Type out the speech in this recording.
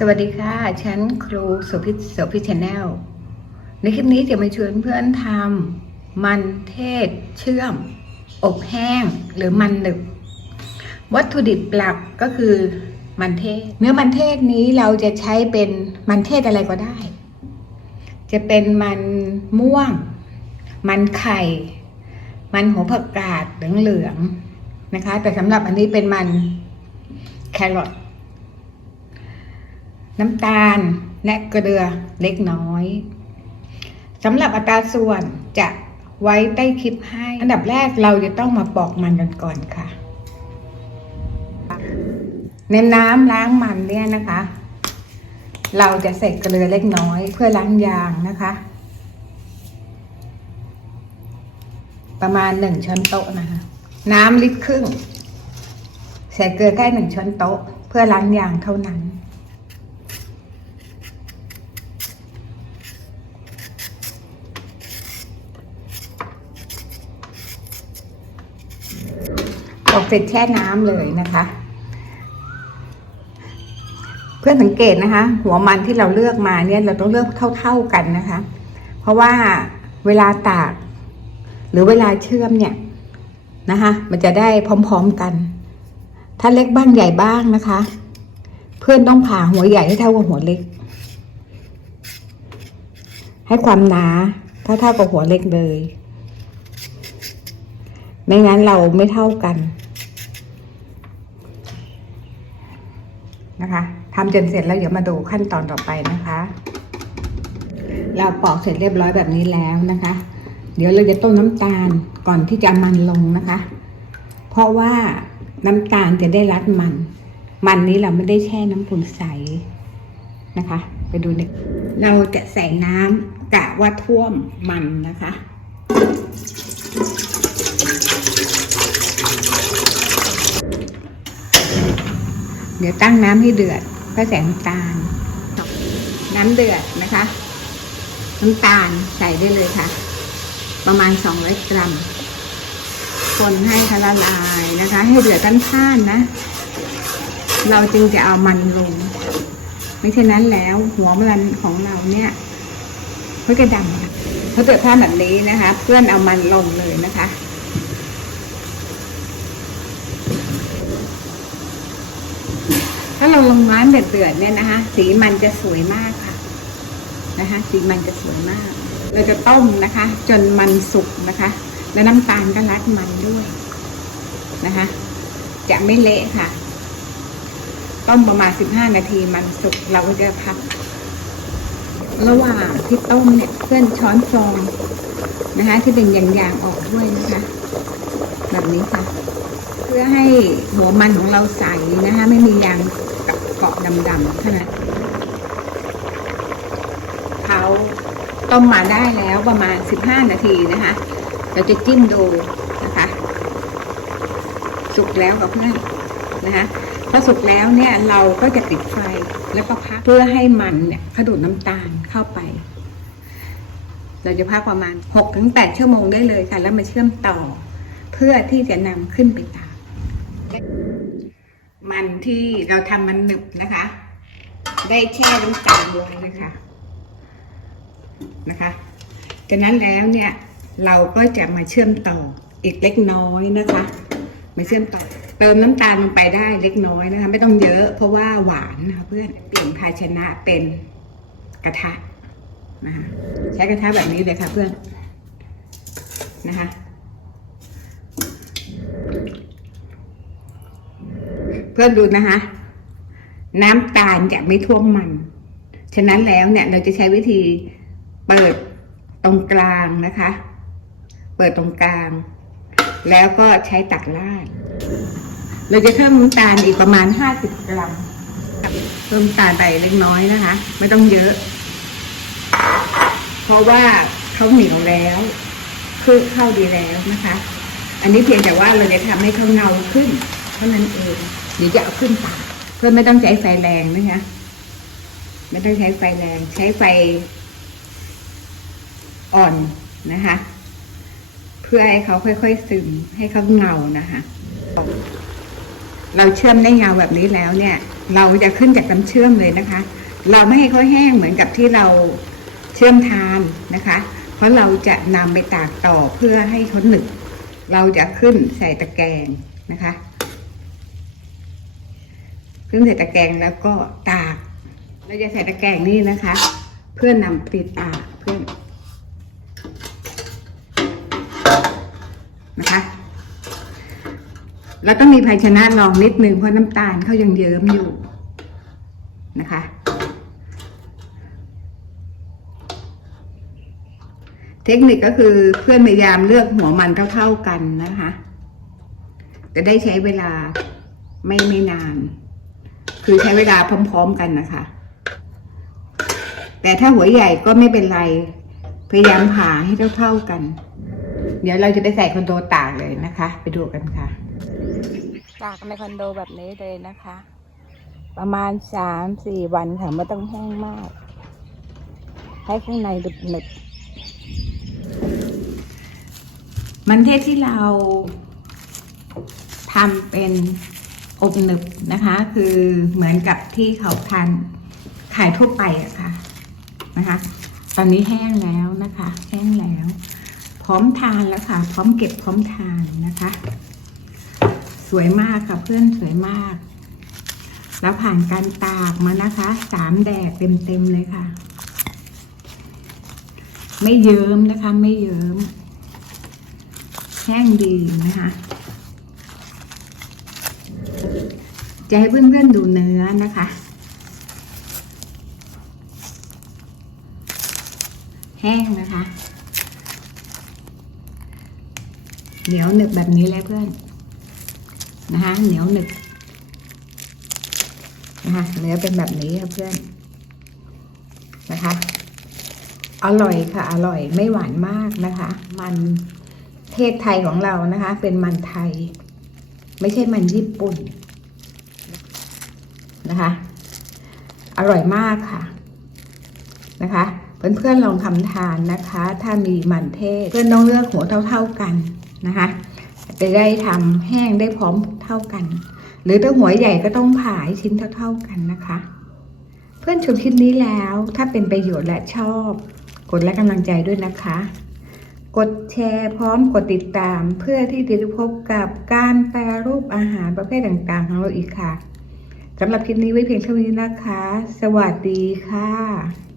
สวัสดีค่ะ ฉันครูโสภิตโสภิตชาแนล ในคลิปนี้จะมาชวนเพื่อนทำมันเทศเชื่อม อบแห้งหรือมันหนึบ วัตถุดิบหลักก็คือมันเทศ เนื้อมันเทศนี้เราจะใช้เป็นมันเทศอะไรก็ได้ จะเป็นมันม่วง มันไข่ มันหัวผักกาดเหลืองๆนะคะ แต่สำหรับอันนี้เป็นมันแครอท น้ำตาลและเกลือเล็กน้อยสำหรับอัตราส่วนจะไว้ใต้คลิปให้ อันดับแรกเราจะต้องมาปอกมันกันก่อนค่ะ ในน้ำล้างมันเนี่ยนะคะ เราจะใส่เกลือเล็กน้อยเพื่อล้างยางนะคะ ประมาณหนึ่งช้อนโต๊ะนะคะ น้ำลิตรครึ่งใส่เกลือแค่หนึ่งช้อนโต๊ะ เพื่อล้างยางเท่านั้น เสร็จแช่น้ำเลยนะคะ เพื่อนสังเกตนะคะ หัวมันที่เราเลือกมาเนี่ยเราต้องเลือกเท่า ๆกันนะคะ เพราะว่าเวลาตาก หรือเวลาเชื่อมเนี่ยนะคะ มันจะได้พร้อมๆกัน ถ้าเล็กบ้างใหญ่บ้างนะคะ เพื่อนต้องผ่าหัวใหญ่ให้เท่ากับหัวเล็ก ให้ความหนาเท่าเท่าๆกับหัวเล็กเลย ไม่งั้นเราไม่เท่ากัน นะคะทำจนเสร็จแล้วเดี๋ยวมาดูขั้นตอนต่อไปนะคะ เราปอกเสร็จเรียบร้อยแบบนี้แล้วนะคะ เดี๋ยวเราจะต้มน้ำตาลก่อนที่จะมันลงนะคะ เพราะว่าน้ำตาลจะได้รัดมัน มันนี้เราไม่ได้แช่น้ำปูนใสนะคะ ไปดูเนี่ยเราจะใส่น้ำกะว่าท่วมมันนะคะ เดี๋ยวตั้งน้ำให้เดือดก็ใส่น้ำตาล น้ำเดือดนะคะ น้ำตาลใส่ได้เลยค่ะ ประมาณ 200 กรัม คนให้คะละลายนะคะ ให้เดือดตั้นท่านๆนะ เราจึงจะเอามันลง ไม่เช่นนั้นแล้วหัวมันของเราเนี่ยก็จะดำเพราะเดือดท่านแบบนี้นะคะ เพื่อนเอามันลงเลยนะคะ ถ้า เราลงน้ำเดือดๆเนี่ยนะคะ สีมันจะสวยมากค่ะนะคะ สีมันจะสวยมาก เราจะต้มนะคะ จนมันสุกนะคะ และน้ำตาลก็รัดมันด้วยนะคะ จะไม่เละค่ะ ต้มประมาณ15นาทีมันสุกเราก็จะพัก ระหว่างที่ต้มเนี่ยเพื่อนช้อนฟองนะคะ ที่เป็นยางๆออกด้วยนะคะ แบบนี้ค่ะ เพื่อให้หัวมันของเราใสนะคะ ไม่มียาง เกาะดำๆเท่านั้นเขาต้มมาได้แล้วประมาณ 15 นาทีนะคะ เราจะจิ้มดูนะคะ สุกแล้วกับเพื่อนนะคะพอสุกแล้วเนี่ยเราก็จะปิดไฟแล้วก็พักเพื่อให้มันเนี่ยกระดูดน้ำตาลเข้าไป เราจะพักประมาณ6-8ชั่วโมงได้เลยค่ะ แล้วมาเชื่อมต่อ เพื่อที่จะนำขึ้นไปตาก มันที่เราทำมันหนึบนะคะ ได้แช่น้ำตาลไว้นะคะนะคะจากนั้นแล้วเนี่ยเราก็จะมาเชื่อมต่ออีกเล็กน้อยนะคะ มาเชื่อมต่อเติมน้ำตาลลงไปได้เล็กน้อยนะคะ ไม่ต้องเยอะเพราะว่าหวานนะคะเพื่อนเปลี่ยนภาชนะเป็นกระทะนะคะใช้กระทะแบบนี้เลยค่ะเพื่อนนะคะ พื่อนดูนะคะ น้ำตาลจะไม่ท่วมมัน ฉะนั้นแล้วเนี่ยเราจะใช้วิธีเปิดตรงกลางนะคะ เปิดตรงกลาง แล้วก็ใช้ตักราดเราจะเพิ่มน้ำตาลอีกประมาณห้าสิบกรัมเพิ่มน้ำตาลไปเล็กน้อยนะคะ ไม่ต้องเยอะ เพราะว่าเขาเหนียวแล้วคือเข้าดีแล้วนะคะ อันนี้เพียงแต่ว่าเราจะทำให้เขาเงาขึ้นเท่านั้นเอง เดี๋ยวจะเอาขึ้นตากเพื่อไม่ต้องใช้ไฟแรงนะคะไม่ต้องใช้ไฟแรง ใช้ไฟอ่อนนะคะ เพื่อให้เขาค่อยๆซึมให้เขาเงานะคะเราเชื่อมได้เงาแบบนี้แล้วเนี่ย เราจะขึ้นจากน้ำเชื่อมเลยนะคะ เราไม่ให้เขาแห้งเหมือนกับที่เราเชื่อมทานนะคะ เพราะเราจะนำไปตากต่อเพื่อให้เขาหนึบเราจะขึ้นใส่ตะแกรงนะคะ ขึ้นใส่ตะแกรงแล้วก็ตากเราจะใส่ตะแกรงนี่นะคะ เพื่อนำไปตากเพื่อนนะคะเราต้องมีภาชนะรองนิดนึงเพราะน้ำตาลเขายังเยิ้มอยู่นะคะ เทคนิคก็คือเพื่อนพยายามเลือกหัวมันเท่าๆกันนะคะ จะได้ใช้เวลาไม่ไม่นาน คือใช้เวลาพร้อม ๆ กันนะคะ แต่ถ้าหัวใหญ่ก็ไม่เป็นไร พยายามผ่าให้เท่าๆกัน เดี๋ยวเราจะไปใส่คอนโดตากเลยนะคะ ไปดูกันค่ะ ตากในคอนโดแบบนี้เลยนะคะ ประมาณสามสี่วันค่ะไม่ต้องแห้งมาก ให้ข้างในหนึบๆมันเทศที่เราทำเป็น อบหนึบนะคะ คือเหมือนกับที่เขาทานขายทั่วไปอะค่ะนะคะ ตอนนี้แห้งแล้วนะคะ แห้งแล้ว พร้อมทานแล้วค่ะ พร้อมเก็บพร้อมทานนะคะ สวยมากค่ะเพื่อนสวยมาก แล้วผ่านการตากมานะคะสามแดดเต็มๆเลยค่ะ ไม่เยิ้มนะคะ ไม่เยิ้มแห้งดีนะคะ จะให้เพื่อนๆดูเนื้อนะคะ แห้งนะคะ เหนียวหนึบแบบนี้เลยเพื่อน นะคะเหนียวหนึบนะคะเนื้อเป็นแบบนี้ค่ะเพื่อนนะคะ อร่อยค่ะ อร่อยไม่หวานมากนะคะ มันเทศไทยของเรานะคะ เป็นมันไทย ไม่ใช่มันญี่ปุ่น นะคะ อร่อยมากค่ะนะคะเพื่อนๆลองทำทานนะคะ ถ้ามีมันเทศเพื่อนต้องเลือกหัวเท่า ๆกันนะคะจะได้ทำแห้งได้พร้อมเท่ากัน หรือถ้าหัวใหญ่ก็ต้องผ่าชิ้นเท่า ๆกันนะคะ เพื่อนชมคลิปนี้แล้วถ้าเป็นประโยชน์และชอบ กดและกำลังใจด้วยนะคะ กดแชร์พร้อมกดติดตามเพื่อที่จะได้พบกับการแปรรูปอาหารประเภทต่างๆของเราอีกค่ะ สำหรับคลิปนี้ไว้เพียงเท่านี้นะคะ สวัสดีค่ะ